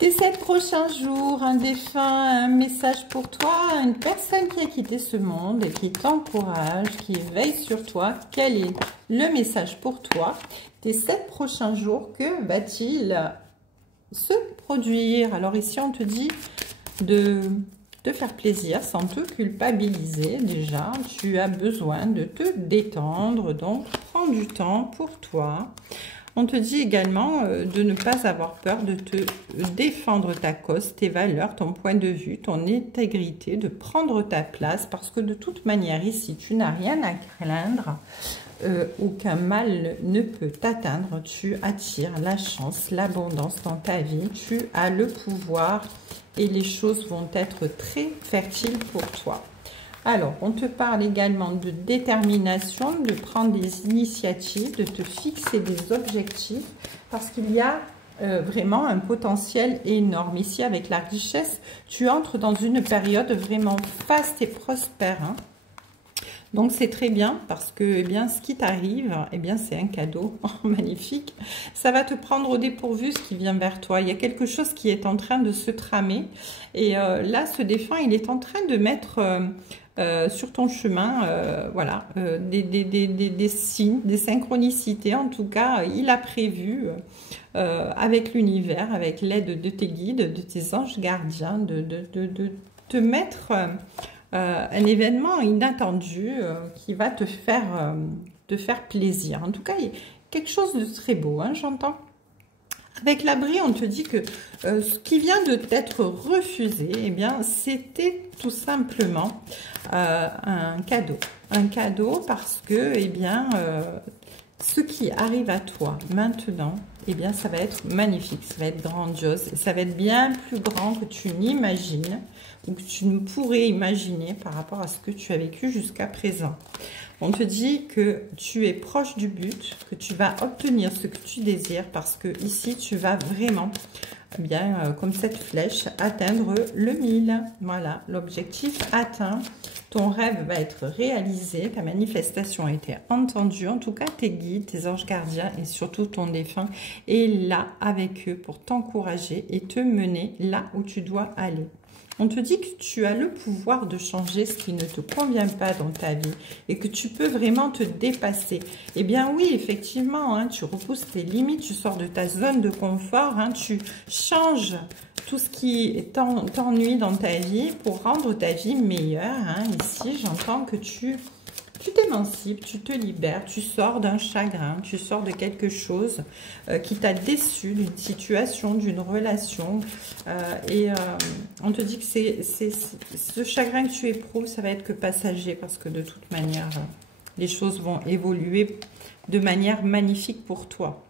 Tes 7 prochains jours, un défunt, un message pour toi, une personne qui a quitté ce monde et qui t'encourage, qui veille sur toi. Quel est le message pour toi? Tes 7 prochains jours, que va-t-il se produire? Alors ici, on te dit de te faire plaisir sans te culpabiliser. Déjà, tu as besoin de te détendre, donc prends du temps pour toi. On te dit également de ne pas avoir peur de te défendre ta cause, tes valeurs, ton point de vue, ton intégrité, de prendre ta place parce que de toute manière ici, tu n'as rien à craindre, aucun mal ne peut t'atteindre, tu attires la chance, l'abondance dans ta vie, tu as le pouvoir et les choses vont être très fertiles pour toi. Alors, on te parle également de détermination, de prendre des initiatives, de te fixer des objectifs, parce qu'il y a vraiment un potentiel énorme. Ici, avec la richesse, tu entres dans une période vraiment faste et prospère. Hein. Donc, c'est très bien, parce que eh bien, ce qui t'arrive, eh bien, c'est un cadeau magnifique. Ça va te prendre au dépourvu, ce qui vient vers toi. Il y a quelque chose qui est en train de se tramer. Et là, ce défunt, il est en train de mettre... sur ton chemin, voilà, des signes, des synchronicités. En tout cas, il a prévu avec l'univers, avec l'aide de tes guides, de tes anges gardiens, de te mettre un événement inattendu qui va te faire plaisir. En tout cas, il y a quelque chose de très beau, hein, j'entends. Avec l'abri, on te dit que ce qui vient de t'être refusé, eh bien, c'était tout simplement un cadeau. Un cadeau parce que, eh bien, ce qui arrive à toi maintenant, eh bien, ça va être magnifique, ça va être grandiose, ça va être bien plus grand que tu n'imagines ou que tu ne pourrais imaginer par rapport à ce que tu as vécu jusqu'à présent. On te dit que tu es proche du but, que tu vas obtenir ce que tu désires parce que ici, tu vas vraiment, bien, comme cette flèche, atteindre le 1000. Voilà, l'objectif atteint. Ton rêve va être réalisé, ta manifestation a été entendue. En tout cas, tes guides, tes anges gardiens et surtout ton défunt est là avec eux pour t'encourager et te mener là où tu dois aller. On te dit que tu as le pouvoir de changer ce qui ne te convient pas dans ta vie et que tu peux vraiment te dépasser. Eh bien oui, effectivement, hein, tu repousses tes limites, tu sors de ta zone de confort, hein, tu changes tout ce qui t'ennuie dans ta vie pour rendre ta vie meilleure. Hein. Ici, j'entends que tu t'émancipes, tu te libères, tu sors d'un chagrin, tu sors de quelque chose qui t'a déçu, d'une situation, d'une relation. On te dit que ce chagrin que tu éprouves, ça va être que passager parce que de toute manière, les choses vont évoluer de manière magnifique pour toi.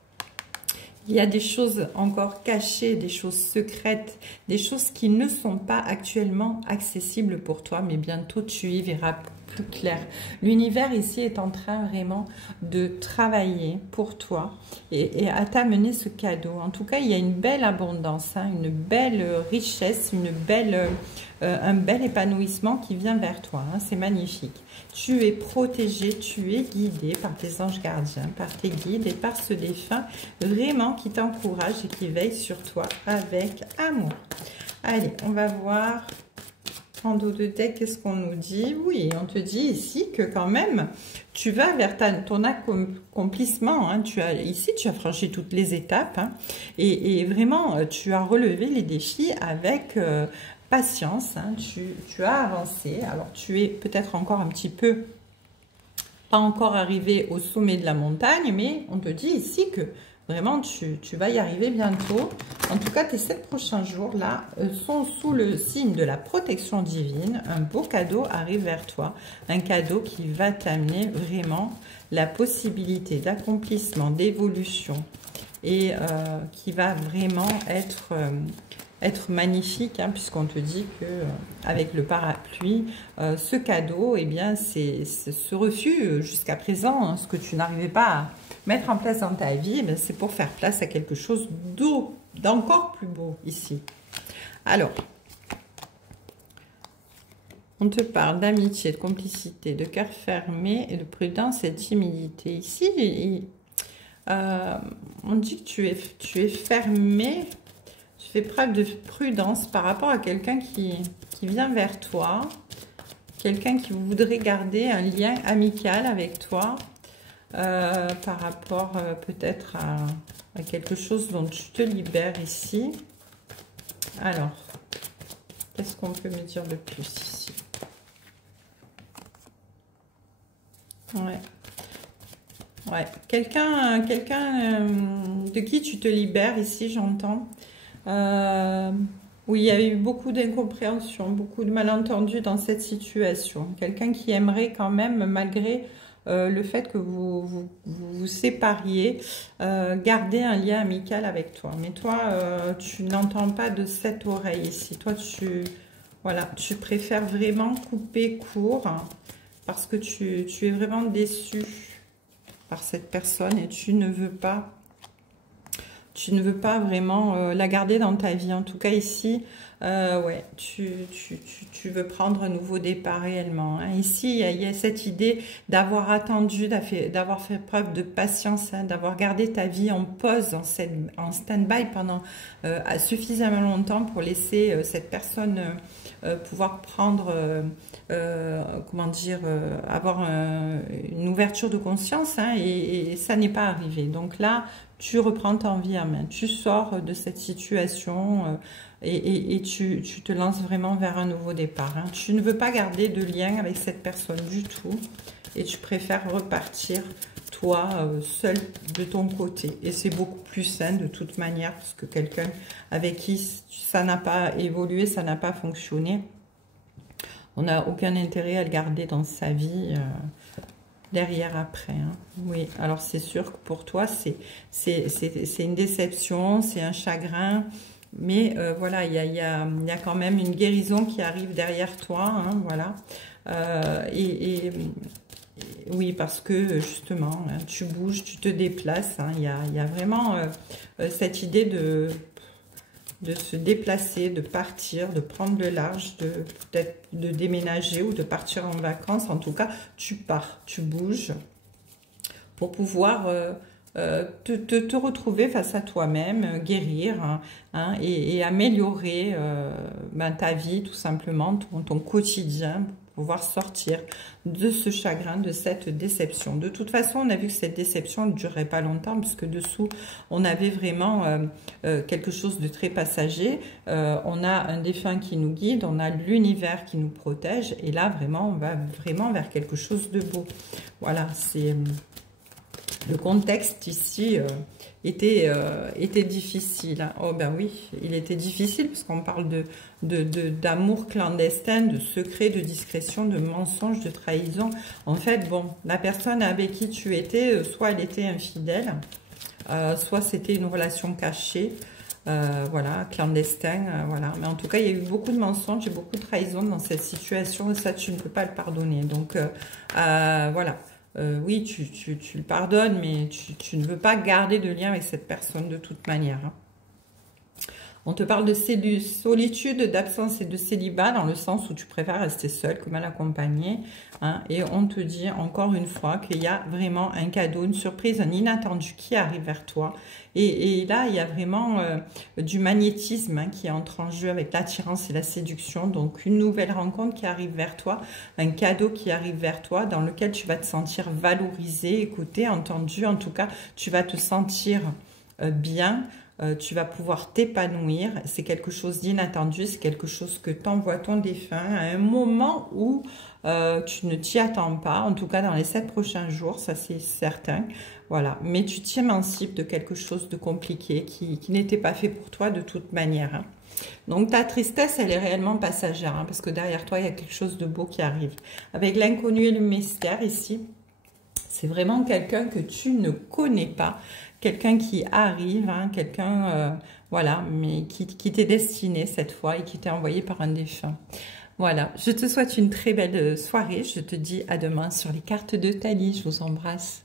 Il y a des choses encore cachées, des choses secrètes, des choses qui ne sont pas actuellement accessibles pour toi, mais bientôt tu y verras plus clair. L'univers ici est en train vraiment de travailler pour toi et à t'amener ce cadeau. En tout cas, il y a une belle abondance, hein, une belle richesse, un bel épanouissement qui vient vers toi. Hein, c'est magnifique. Tu es protégé, tu es guidé par tes anges gardiens, par tes guides et par ce défunt vraiment qui t'encourage et qui veille sur toi avec amour. Allez, on va voir en dos de deck, qu'est-ce qu'on nous dit? Oui, on te dit ici que quand même, tu vas vers ton accomplissement. Hein. Ici, tu as franchi toutes les étapes hein, et vraiment, tu as relevé les défis avec... patience, hein, tu as avancé. Alors, tu es peut-être encore un petit peu, pas encore arrivé au sommet de la montagne, mais on te dit ici que vraiment, tu vas y arriver bientôt. En tout cas, tes 7 prochains jours-là sont sous le signe de la protection divine. Un beau cadeau arrive vers toi. Un cadeau qui va t'amener vraiment la possibilité d'accomplissement, d'évolution et qui va vraiment être magnifique, hein, puisqu'on te dit que avec le parapluie, ce cadeau, eh bien, c'est ce refus jusqu'à présent, hein, ce que tu n'arrivais pas à mettre en place dans ta vie, eh c'est pour faire place à quelque chose d'encore plus beau ici. Alors, on te parle d'amitié, de complicité, de cœur fermé et de prudence et de timidité. Ici, on dit que tu es fermé. fais preuve de prudence par rapport à quelqu'un qui vient vers toi. Quelqu'un qui voudrait garder un lien amical avec toi. Par rapport peut-être à quelque chose dont tu te libères ici. Alors, qu'est-ce qu'on peut me dire de plus ici? Ouais, quelqu'un de qui tu te libères ici, j'entends. Oui, il y a eu beaucoup d'incompréhension, beaucoup de malentendus dans cette situation. Quelqu'un qui aimerait quand même, malgré le fait que vous sépariez, garder un lien amical avec toi. Mais toi, tu n'entends pas de cette oreille ici. Toi, voilà, tu préfères vraiment couper court parce que tu es vraiment déçu par cette personne et tu ne veux pas vraiment la garder dans ta vie. En tout cas ici, ouais, tu veux prendre un nouveau départ réellement. Hein. Ici, il y a cette idée d'avoir attendu, d'avoir fait preuve de patience, hein, d'avoir gardé ta vie en pause, en stand-by pendant suffisamment longtemps pour laisser cette personne pouvoir prendre, comment dire, avoir une ouverture de conscience, hein, et ça n'est pas arrivé. Donc là, tu reprends ta vie en main, tu sors de cette situation et tu te lances vraiment vers un nouveau départ. Hein. Tu ne veux pas garder de lien avec cette personne du tout et tu préfères repartir, toi, seul de ton côté. Et c'est beaucoup plus sain de toute manière parce que quelqu'un avec qui ça n'a pas évolué, ça n'a pas fonctionné, on n'a aucun intérêt à le garder dans sa vie derrière après. Hein. Oui, alors c'est sûr que pour toi, c'est une déception, c'est un chagrin, mais voilà, il y a quand même une guérison qui arrive derrière toi, hein, voilà. Oui, parce que justement, hein, tu bouges, tu te déplaces, hein, il y a vraiment cette idée de se déplacer, de partir, de prendre le large, peut-être de déménager ou de partir en vacances. En tout cas, tu pars, tu bouges pour pouvoir te retrouver face à toi-même, guérir, hein, et améliorer ta vie tout simplement, ton quotidien, pour pouvoir sortir de ce chagrin, de cette déception. De toute façon, on a vu que cette déception ne durerait pas longtemps, puisque dessous, on avait vraiment quelque chose de très passager. On a un défunt qui nous guide, on a l'univers qui nous protège, et là, vraiment, on va vraiment vers quelque chose de beau. Voilà, c'est... Le contexte ici était difficile. Hein. Oh ben oui, il était difficile parce qu'on parle d'amour clandestin, de secret, de discrétion, de mensonge, de trahison. En fait, bon, la personne avec qui tu étais, soit elle était infidèle, soit c'était une relation cachée, voilà, clandestin, voilà. Mais en tout cas, il y a eu beaucoup de mensonges et beaucoup de trahison dans cette situation et ça, tu ne peux pas le pardonner. Donc, voilà. Oui, tu le pardonnes, mais tu ne veux pas garder de lien avec cette personne de toute manière. Hein. On te parle de solitude, d'absence et de célibat, dans le sens où tu préfères rester seul que mal accompagné. Hein, et on te dit encore une fois qu'il y a vraiment un cadeau, une surprise, un inattendu qui arrive vers toi. Et là, il y a vraiment du magnétisme, hein, qui entre en jeu avec l'attirance et la séduction. Donc, une nouvelle rencontre qui arrive vers toi, un cadeau qui arrive vers toi, dans lequel tu vas te sentir valorisé, écouté, entendu. En tout cas, tu vas te sentir bien. Tu vas pouvoir t'épanouir. C'est quelque chose d'inattendu, c'est quelque chose que t'envoie ton défunt à un moment où tu ne t'y attends pas, en tout cas dans les 7 prochains jours, ça c'est certain. Voilà, mais tu t'émancipes de quelque chose de compliqué qui n'était pas fait pour toi de toute manière. Hein. Donc ta tristesse, elle est réellement passagère, hein, parce que derrière toi, il y a quelque chose de beau qui arrive. Avec l'inconnu et le mystère ici, c'est vraiment quelqu'un que tu ne connais pas, quelqu'un qui arrive, hein, quelqu'un, voilà, mais qui t'est destiné cette fois et qui t'est envoyé par un défunt. Voilà, je te souhaite une très belle soirée. Je te dis à demain sur les cartes de Thalie. Je vous embrasse.